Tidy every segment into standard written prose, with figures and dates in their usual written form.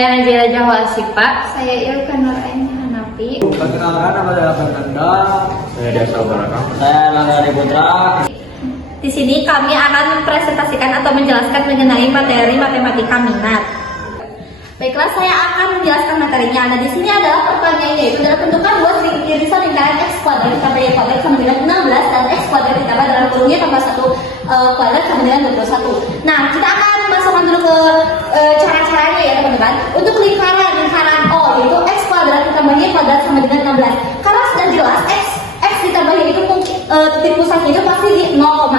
Saya Najila Jawasipa. Saya Ilka Nuraini Hanafi. Perkenalkan, nama saya Fernanda. Saya Dasa Baraka. Saya Langga Putra. Di sini kami akan mempresentasikan atau menjelaskan mengenai materi matematika minat. Baiklah, saya akan menjelaskan materinya. Nah, di sini adalah pertanyaannya, yaitu adalah tentukan buat irisan lingkaran x kuadrat ditambah y kuadrat sama dengan 16 dan x kuadrat ditambah dalam kurungnya tambah 1 kuadrat sama dengan 21. Nah, kita akan masukkan dulu ke cara-caranya ya teman-teman. Untuk lingkaran O, yaitu x kuadrat ditambah y kuadrat sama dengan 16. Karena sudah jelas x ditambah y itu titik pusatnya itu pasti di 0,0.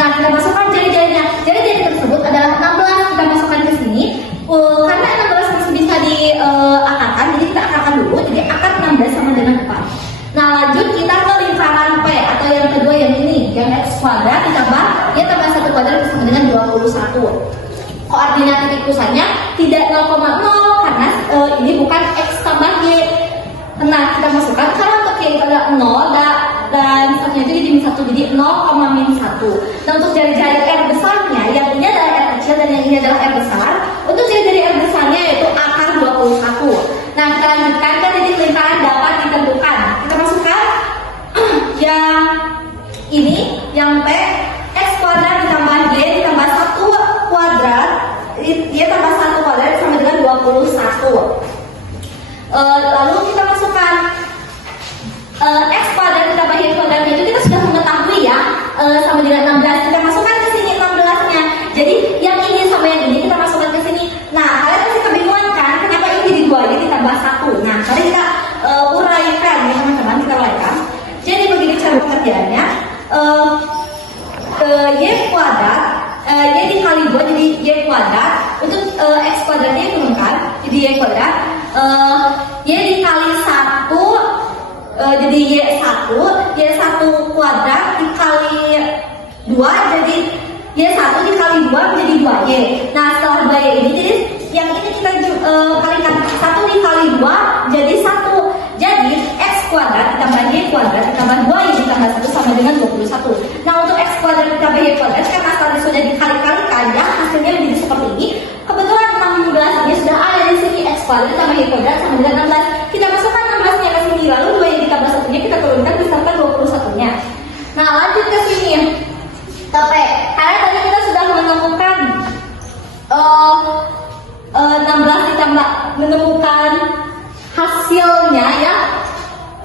Nah, kita masukkan jari-jarinya. Jari-jari tersebut adalah 16, kita masukkan ke sini. Karena 16 masih bisa diakarkan, jadi kita akarkan dulu. Jadi akar 16 sama dengan 4. Nah, lanjut kita ke lingkaran P atau yang kedua yang ini, yang x kuadrat ditambah y tambah 1 kuadrat sama dengan 21. Koordinat titik pusatnya tidak 0,0 karena ini bukan x tambah y. Nah, kita masukkan karena untuk y itu adalah 0 dan satunya itu jadi 1, jadi 0,-1. Nah, untuk jari-jari R besarnya, yang ini adalah R kecil dan yang ini adalah R besar. Untuk jari-jari R besarnya yaitu akar 21. Nah, kita lanjutkan ke titik lingkaran dapat ditentukan. Kita masukkan yang ini, yang P, x kuadrat ditambah y ditambah 1 kuadrat, y tambah 1 kuadrat sama dengan 21. Lalu kita masukkan x kuadrat ditambah y kuadratnya itu kita sudah mengetahui ya, sama dengan 16. Kita masukkan ke sini 16-nya. Jadi yang ini sama yang ini kita masukkan ke sini. Nah, kalian pasti kebingungan kan kenapa ini jadi 2y ditambah 1. Nah, mari kita uraikan ya teman-teman, kita uraikan. Jadi begini cara pengerjaannya. Y kuadrat y dikali 2 jadi y kuadrat. Untuk x kuadratnya diturunkan jadi y kuadrat. Y dikali 1 jadi y1 kuadrat dikali 2 jadi y1 dikali 2 menjadi 2y. Nah, setelah 2y ini jadi yang ini kita kalikan 1 dikali 2 jadi 1. Jadi x kuadrat ditambah y kuadrat ditambah 2y ditambah 1 sama dengan 21. Nah, untuk x kuadrat ditambah y kuadrat karena tadi sudah dikali-kalikan ya, hasilnya menjadi seperti ini. Kebetulan 16 ini sudah ada di sini, x kuadrat ditambah y kuadrat sama dengan 16. Kita masukkan 16-nya ke sini, lalu 2y ditambah 1-nya kita turunkan beserta 21-nya. Nah, lanjut ke sini. P. Karena tadi kita sudah menemukan 16 ditambah menemukan hasilnya ya.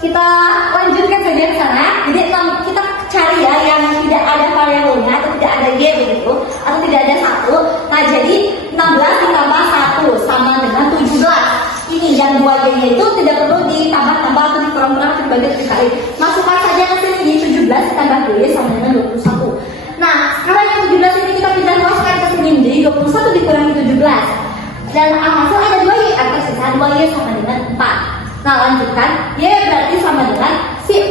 Kita lanjutkan saja ke sana. Jadi kita cari ya yang tidak ada variabelnya atau tidak ada y begitu atau tidak ada 1. Nah, jadi 16 ditambah 1 sama dengan 17. Ini yang 2y itu tidak perlu ditambah-tambah atau dikurang-kurang atau dibagi-bagi. Masukkan saja ke sini 17 ditambah 2y sama dengan 21. Nah, sekarang yang 17 ini kita pindah luaskan ke sini menjadi 21 dikurangi 17. Dan hasil ada 2y atau sisa 2y sama dengan 4. Nah, lanjutkan. Y berarti sama dengan si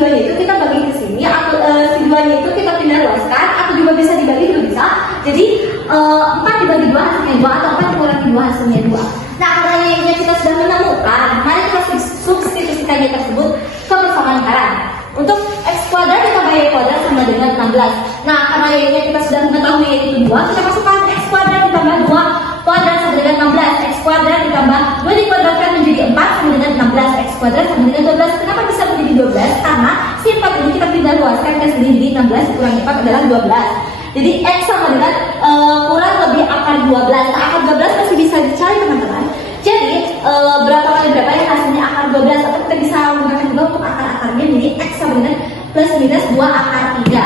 2y itu kita bagi ke sini atau si 2y itu kita pindah luaskan atau juga bisa dibagi juga bisa. Jadi 4 dibagi 2 hasilnya 2 atau 4 dikurangi 2 hasilnya 2. Nah, karena y-nya kita sudah menemukan, mari kita substitusikan y tersebut ke persamaan lingkaran. Untuk x kuadrat ditambah y kuadrat sama dengan 16. Nah, karena y-nya kita sudah mengetahui y itu 2, kita masukkan x kuadrat ditambah 2 kuadrat sama dengan 16. X kuadrat ditambah 2 dikuadratkan menjadi 4 sama dengan 16. X kuadrat sama dengan 12. Kenapa bisa menjadi 12? Karena si 4 ini kita pindah luaskan ke sini, jadi 16 dikurangi 4 adalah 12. Jadi x sama dengan kurang lebih akar 12. Nah, akar 12 masih bisa dicari teman-teman. Jadi berapa kali berapa yang hasilnya akar 12, atau kita bisa menggunakan juga untuk akar-akarnya. Jadi x sama dengan plus minus 2 akar 3.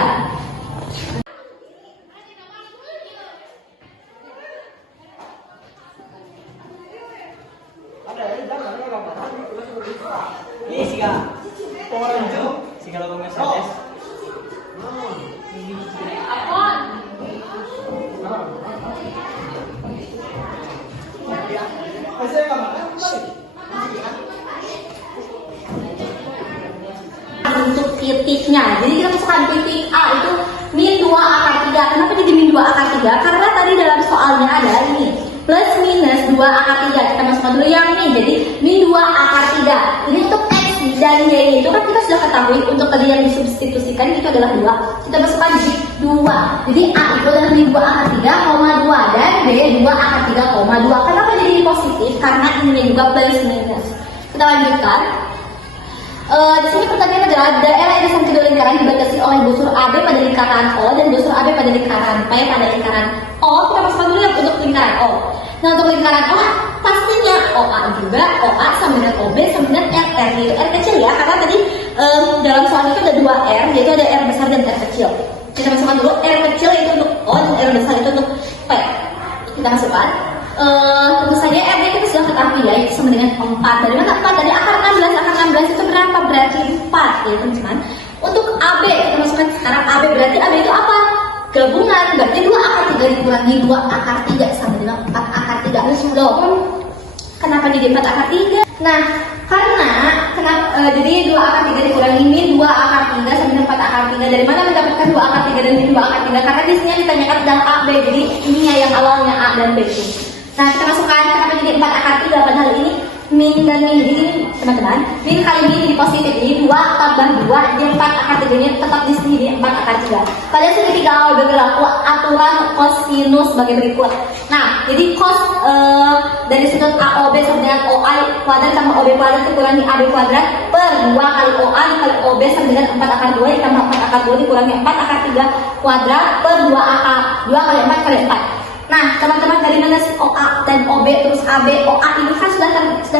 Untuk titiknya, jadi kita masukkan titik A itu min 2 akar 3. Kenapa jadi min 2 akar 3? Karena tadi dalam soalnya ada ini plus minus 2 akar 3. Kita masukkan dulu yang ini, jadi min 2 akar 3. Jadi untuk x dan y itu kan kita sudah ketahui, untuk tadi yang disubstitusikan itu adalah 2. Kita masukkan jadi 2. Jadi A itu adalah min 2 akar 3, 2 dan B 2 akar 3, 2. Kenapa jadi positif karena ininya juga plus minus. Kita lanjutkan. Di sini pertanyaannya adalah daerah irisan kedua lingkaran dibatasi oleh busur AB pada lingkaran O dan busur AB pada lingkaran P pada lingkaran O. Kita masukkan dulu ya untuk lingkaran O. Nah untuk lingkaran O pastinya OA juga, OA sama dengan OB sama dengan R yaitu R kecil ya, karena tadi dalam soal itu ada 2 R, yaitu ada R besar dan R kecil. Kita masukkan dulu R kecil itu untuk O dan R besar itu untuk P. Kita masukkan. Tentu saja R nya kita sudah ketahui ya, itu sama dengan 4. Dari mana 4? Dari akar 16. Akar 16 itu berapa? Berarti 4 ya teman-teman. Untuk AB kita masukkan sekarang AB, berarti AB itu apa? Gabungan, berarti 2 akar 3 dikurangi 2 akar 3 sama dengan 4 akar 3. Loh, kenapa jadi 4 akar 3? Nah, karena jadi 2 akar 3 dikurangi min 2 akar 3 sama dengan 4 akar 3. Dari mana mendapatkan 2 akar 3 dan min 2 akar 3? Karena di sini ditanyakan tentang A, B, jadi ininya yang awalnya A dan B itu. Nah, kita masukkan kenapa jadi 4 akar 3, padahal ini min dan min. Jadi teman-teman, min kali min jadi positif, jadi 2 tambah 2 jadi 4 akar 3 nya tetap di sini di 4 akar 3. Pada segitiga awal berlaku aturan kosinus sebagai berikut. Nah, jadi cos dari sudut AOB sama dengan OA kuadrat sama OB kuadrat dikurangi AB kuadrat per 2 kali OA dikali OB sama dengan 4 akar 2 ditambah 4 akar 2 dikurangi 4 akar 3 kuadrat per 2 akar 2 kali 4 kali 4. Nah, teman-teman dari mana sih OA dan OB terus AB? OA ini kan sudah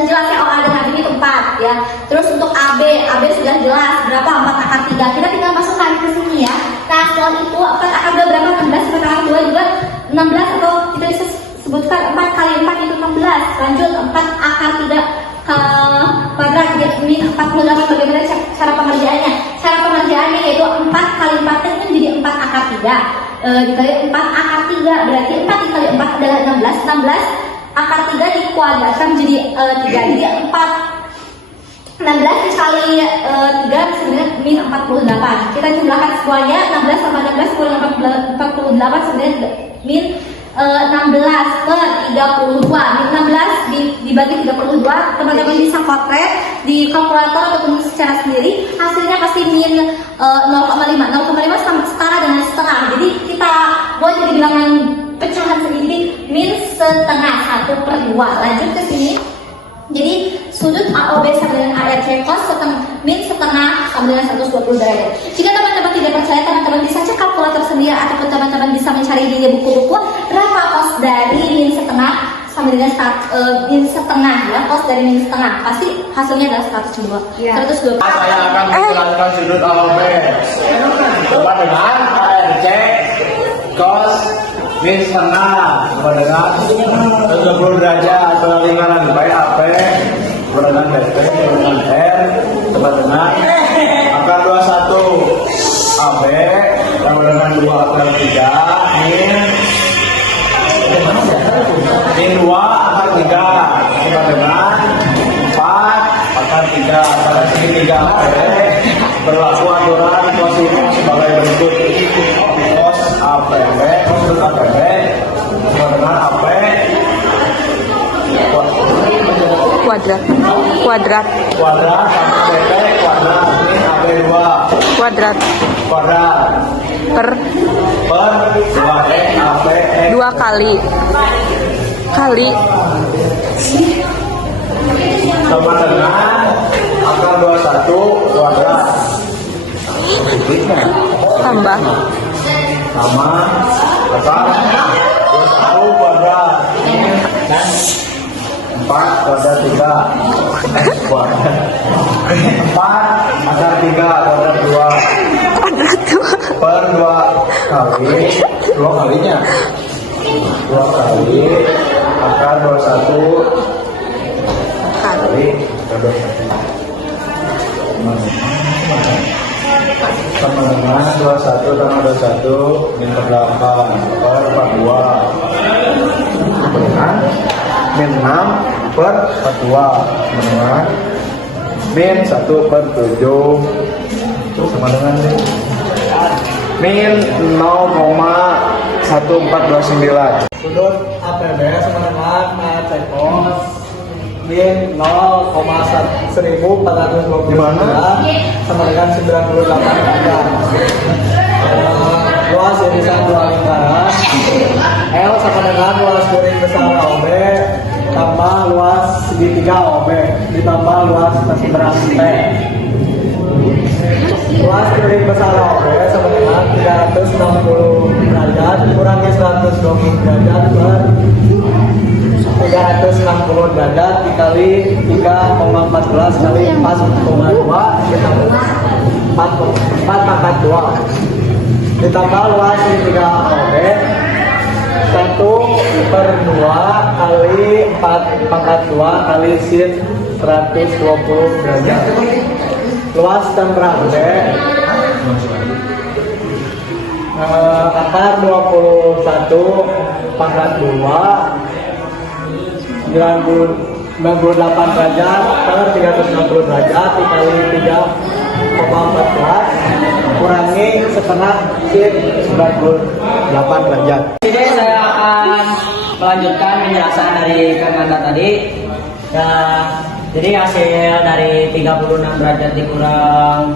jelas ya, OA dan AB itu 4 ya. Terus untuk AB sudah jelas berapa? 4 akar 3. Kita tinggal masukkan ke sini ya. Nah, setelah itu 4 akar 2 berapa? 16. 4 akar 2 juga 16, atau kita bisa sebutkan 4 kali 4 itu 16. Lanjut 4 akar 3 ke kuadrat ini 48. Bagaimana cara pengerjaannya? Cara pengerjaannya yaitu 4 kali 4 itu menjadi 4 akar 3 dikali 4 akar 3, berarti 4 dikali 4 adalah 16. 16 akar 3 dikuadratkan menjadi 3, jadi 16 dikali 3 sebenarnya min 48. Kita jumlahkan semuanya, 16 sama 16 kurang 48 sebenarnya min 16 per 32. Min 16 dibagi 32, teman-teman bisa potret di kalkulator ataupun secara sendiri, hasilnya pasti min 0,5. 0,5 sama setara dengan setengah. Jadi kita buat jadi bilangan pecahan sendiri, min setengah 1/2. Lanjut ke sini. Jadi sudut AOB sama dengan ARC cos min setengah sama dengan 120 derajat. Jika teman-teman tidak percaya, teman-teman bisa cek kalkulator sendiri ataupun teman-teman bisa mencari di buku-buku berapa cos dari min setengah sama dengan min setengah ya. Cos dari min setengah pasti hasilnya adalah 102. Ya. 120. Saya akan menjelaskan sudut AOB sama dengan ARC cos min setengah sama dengan 30 derajat atau lingkaran PAP sama dengan BP dengan R sama dengan akar 21 AB sama dengan 2 akar 3 min 2 akar 3 sama dengan 4 akar 3. Pada segitiga AB berlaku aturan kosinus sebagai berikut. Cos APB, cos sudut APB sama dengan AP kuadrat sama BP kuadrat min AB2 kuadrat per 2 AB 2 kali sama dengan akar 21 kuadrat tambah sama akar 21 kuadrat 4 kuadrat 3 kuadrat 4 akar 3 kuadrat 2 per 2 kali 2 kalinya 2 kali akar 21 kali akar 21 sama dengan 21 tambah 21 min 8 per 42 sama dengan min 6 per 42 sama dengan min 1 per 7 sama dengan min 0,1429. Sudut APB sama dengan ARC cos min 0,1429 sama dengan 98 derajat. Luas irisan dua lingkaran L sama dengan luas garis besar AOB tambah luas segitiga OB ditambah luas sebelah T. Luas piring besar OB sama dengan 360 derajat kurangi 120 derajat per 360 derajat dikali 3,14 kali 4,2 ditambah 4 ditambah luas segitiga OB 1/2 kali 4/2 kali sin 120 derajat. Luas dan berat B akar 21/2 98 derajat per 360 derajat dikali 3,14 kurangi setengah sin 98 derajat. Jadi saya akan melanjutkan penjelasan dari Kang Nanda tadi. Jadi hasil dari 36 derajat dikurang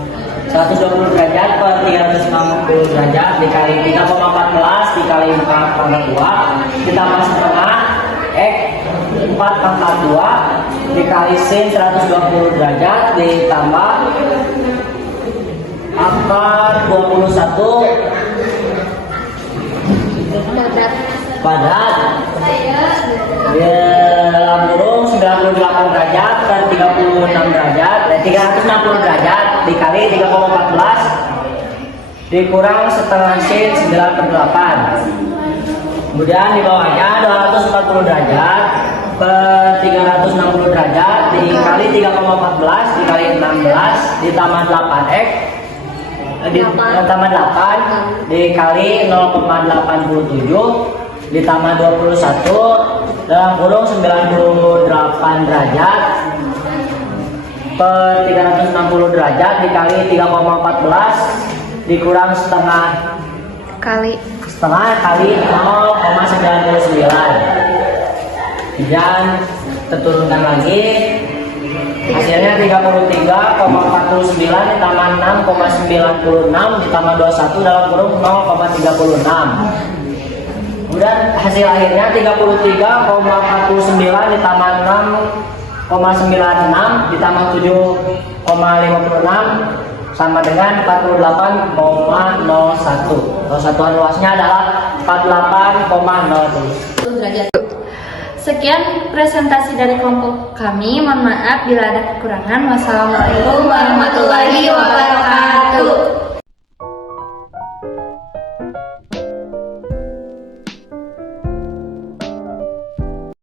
120 derajat per 360 derajat dikali 3,14 dikali 4/2 ditambah setengah X 4/2 dikali sin 120 derajat ditambah akar 21 padat dalam kurung 98 derajat per 36 derajat 360 derajat dikali 3,14 dikurang setengah sin 9/8. Kemudian di bawahnya 240 derajat per 360 derajat dikali 3,14 dikali 16 ditambah 8x ditambah 8 dikali 0,87 ditambah 21 dalam kurung 98 derajat per 360 derajat dikali 3,14 dikurang setengah kali 0,99 dan terturunkan lagi hasilnya 33,49 ditambah 6,96 ditambah 21 dalam kurung 0,36. Kemudian hasil akhirnya 33,49 ditambah 6,96 ditambah 7,56 sama dengan 48,01. Satuan luasnya adalah 48,07 derajat. Sekian presentasi dari kelompok kami. Mohon maaf bila ada kekurangan. Wassalamualaikum warahmatullahi wabarakatuh.